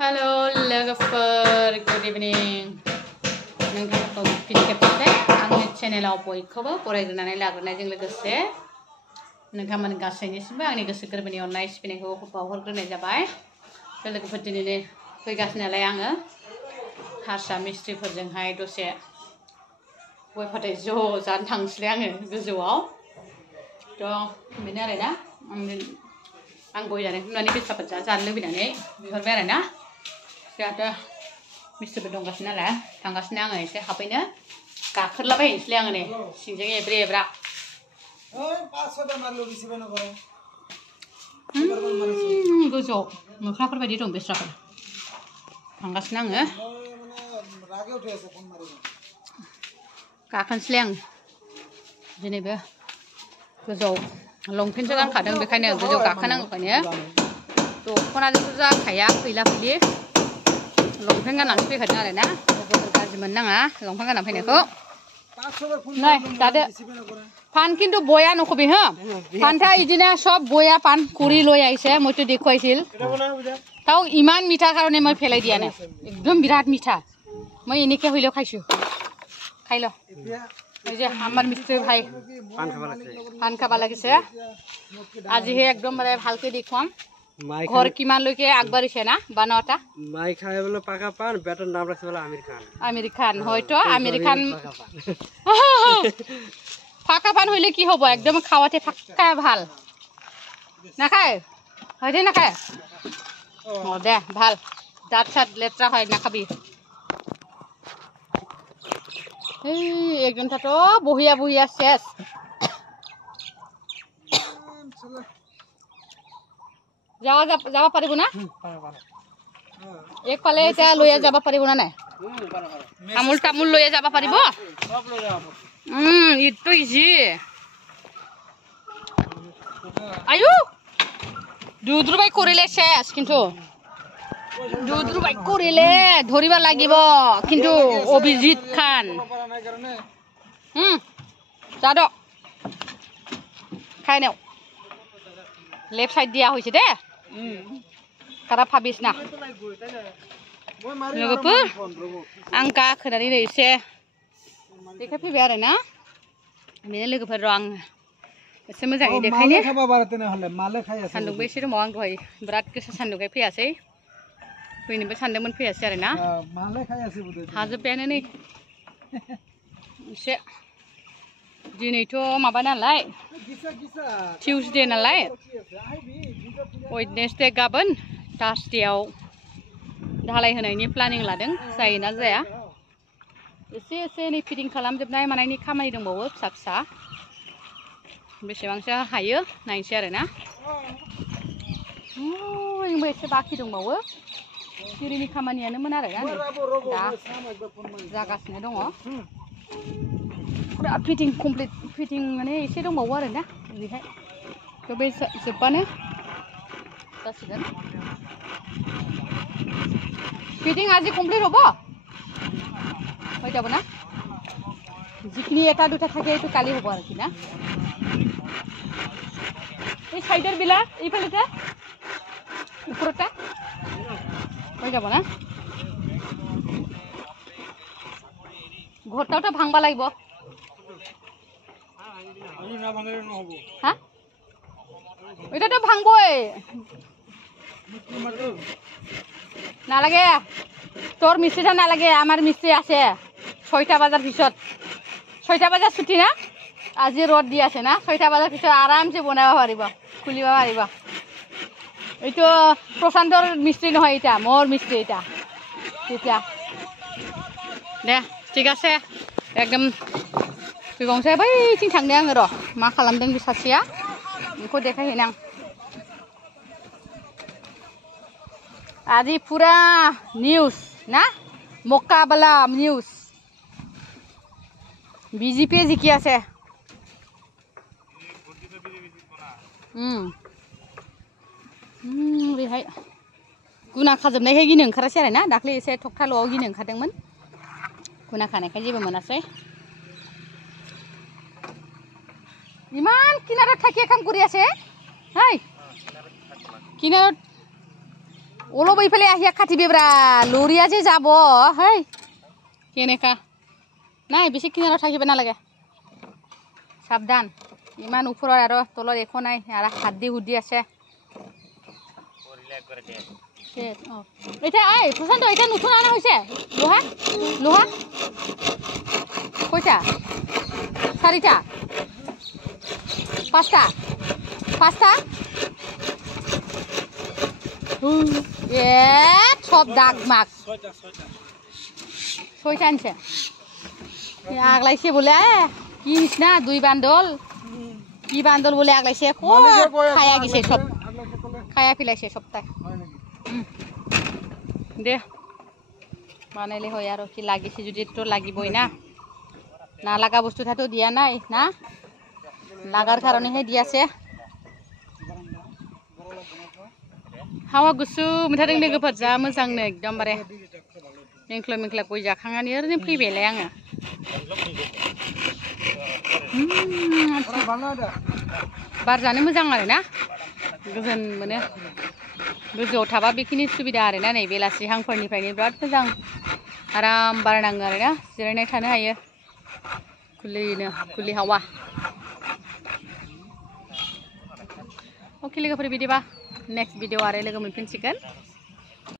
Hello, लोगोफोर good evening नोंथांमोनखौ fin खेबसे आंनि चेनेलाव बयखौबो बरायग्रोनानै लाग्रोनायजों लोगोसे नोंथांमोन गासैनिसिमबो आंनि गोसो गोरबोनि अननाय सिबिनायखौ बावहरग्रोनाय जाबाय। लोगोफोर दिनै फैगासिनो नालाय आङो हारसा मिस्ट्रिफोरजोंहाय दसे गय फाथै ज' जानो थांसैलाय आङो गोजौआव थ' बेनो आरोना आं गय जानायखौ नुनानै बेस्राफोर जानो लुबैनानै बिहरबाय आरोना जोंहाथ' मिस्ट्रिफोर दंगासिनो नालाय थांगासिनो आङो एसे हाबैनो गाखोरलाबायनोसैलाय आङो नै सिंजों एब्रे एब्रा गोजौआव मोख्राफोर बायदि दं बेस्राफोर थांगासिनो आङो गाखोनोसैलाय आं दिनैबो गोजौआव लंपेन्टसो गानखादों बेखायनो गोजौआव गाखोनांगौखायनो दख'नाजोंथ' जाखाया फैला फैलि लंपेन्ट गाननानै फैखादों आरोना लोगोफोर गाज्रि मोननाङा लंपेन्ट गाननानै फैनायखौ नै दादो पान কিন্তু বয়া নকবি হা পানটা ইদিনা সব বয়া পান কুৰি লৈ আহিছে মইতো দেখুৱাইছিল তাও ইমান মিঠা কাৰণে মই ফেলাই দিয়া নাই একদম বিৰাট মিঠা মই এনেকে হইলেও খাইছো খাই ল এই যে আমাৰ মিস্ত্ৰি ভাই পান খাবা লাগিছে আজিহে একদম মানে ভালকে দেখুৱাম ঘৰ কিমান লৈকে আগবাঢ়িছে না বানাওটা মাই খাই বলে পাকা পান বেটার নাম রাখছে বলে আমির খান হয়তো আমির খান পাকা পান হইলে কি হ'ব একদম খাওয়াতে ফাক্কা ভাল না খায় হয়দে না খায় ও দে ভাল দাঁত সাত লেত্রা হয় না খাবি এই একজনটা তো বহিয়া বহিয়া শেষ যাবা পাৰিব না এক পালে এটা লৈ যাবা পাৰিব না নাই আমুল তামুল লৈ যাবা পাৰিব ইটো ইজি আয়ু দুদ্ৰুবাই কৰিলে শেষ কিন্তু দুদ্ৰুবাই কৰিলে ধৰিবা লাগিব কিন্তু অভিজিৎ খান যাদ খাই নেও लेफ्ट साइड दिया होइसे दे कारा फाबिस ना लोगोफोर आं गाखोनानै नै एसे देखाय फैबाय आरो ना बेनो लोगोफोर र' आं एसे मोजाङै देखायनो सान्दुंबो एसे दङ आं दहाय बिराद गोसा सान्दुंखाय फैयासै फैनोबो सान्दोंमोन फैयासै आरो ना हाजोब्बायानो नै एसे दिनैथ' माबा नालाय टिउसडे नालाय वेडनेसडे गाबोन थार्सडेआव धालाय होनायनि प्लानिं लादों जायोना जाया एसे एसे नै फिटिं खालामजोबनाय मानायनि खामानि दंबावो फिसा फिसा बेसेबांसो हायो नायनोसै आरो ना जोंबो एसे बाखि दंबावो सिरिनि खामानियानोमोन आरो ना दा जागासिनो दङ पूरा फिटिं कमप्लिट फिटिं माने एसे दंबावो आरो ना ओरैहाय थ' बे जोब्बानो जासिगोन फिटिं আজি कमप्लिट হ'ব হৈ যাব না যিখিনি এটা দুটা থাকে এইটো কালি হ'ব আৰু কি না এই সাইডৰ বিলা এইফালেতে ওপৰতে হৈ যাব না ঘৰটাওটা ভাঙবা লাগিব হা এটাতো ভাঙবই নালাগে তোর মিস্ত্রিটা নালাগে আমার মিস্ত্রি আছে 6টা বাজার পিছত 6টা বাজার ছুটি না আজি রদ দি আছে না 6টা বাজার পিছত আরামসে বনাব পাৰিব খুলিব পাৰিব এইটো প্রশান্তর মিস্ত্রি নহয় এটা মোর মিস্ত্রি এটা তেতিয়া দে ঠিক আছে একদম फैबावनोसै बैथिं थांदों आङो र' मा खालामदों बे सासेया बेखौ देखायहैनो आं আজি পুরা নিউজ না মোকাবেলা নিউজ বিজেপি জিকি আছে बेहाय गुना खाजोबनायखाय गिनो ओंखारासै आरो ना दाख्लै एसे थकथाल'आव गिनो ओंखारदोंमोन गुना खानायखाय जेबो मोनासै ইমান কিনাৰত থাকি কাম কৰি আছে হাই কিনাৰত Olo bai pele ahia khati bebra lori aje jabo hei keneka nai bisi kinaro থাকিব না লাগে সাবধান ইমান উপৰৰ আৰু তলৰ একো নাই আৰু হাদ্দি হুদ্দি আছে এটা আই পছন্দ এটা নতুন আনা হৈছে লোহা লোহা কয়টা চাৰিটা পাঁচটা সব দাগ মাক ছয়টা আনছে আগলাইছে বলে কি নিচিনা দুই বান্দল কি বান্দল বলে আগলাইছে খায়া গেছে সব খায়া ফেলাইছে সপ্তাহ দে বানাইলে হয় আৰু কি লাগিছে যদি তো লাগিবই না না লাগা বস্তু থাতো দিয়া নাই না লাগার কারণেহে দিয়াছে हावा गुसु मैथाजों लोगोफोर जा मोजांनो एकदमबारे मेंख्ला मेंख्ला गय जाखांनानै ओरैनो फैबायलाय आङो बार जानो मोजां आरो ना गोजोन मोनो गोजौआव थाबा बेखिनि सुबिदा आरो ना नै बेलासि हांफोरनिफ्रायनो बिराद मोजां आराम बार नाङो आरो ना जिरायनाय थानो हायो खुलि हावा अके लोगोफोर बिदिबा नेक्स्ट भिडिअ आरो लोगो मोनफिनसिगोन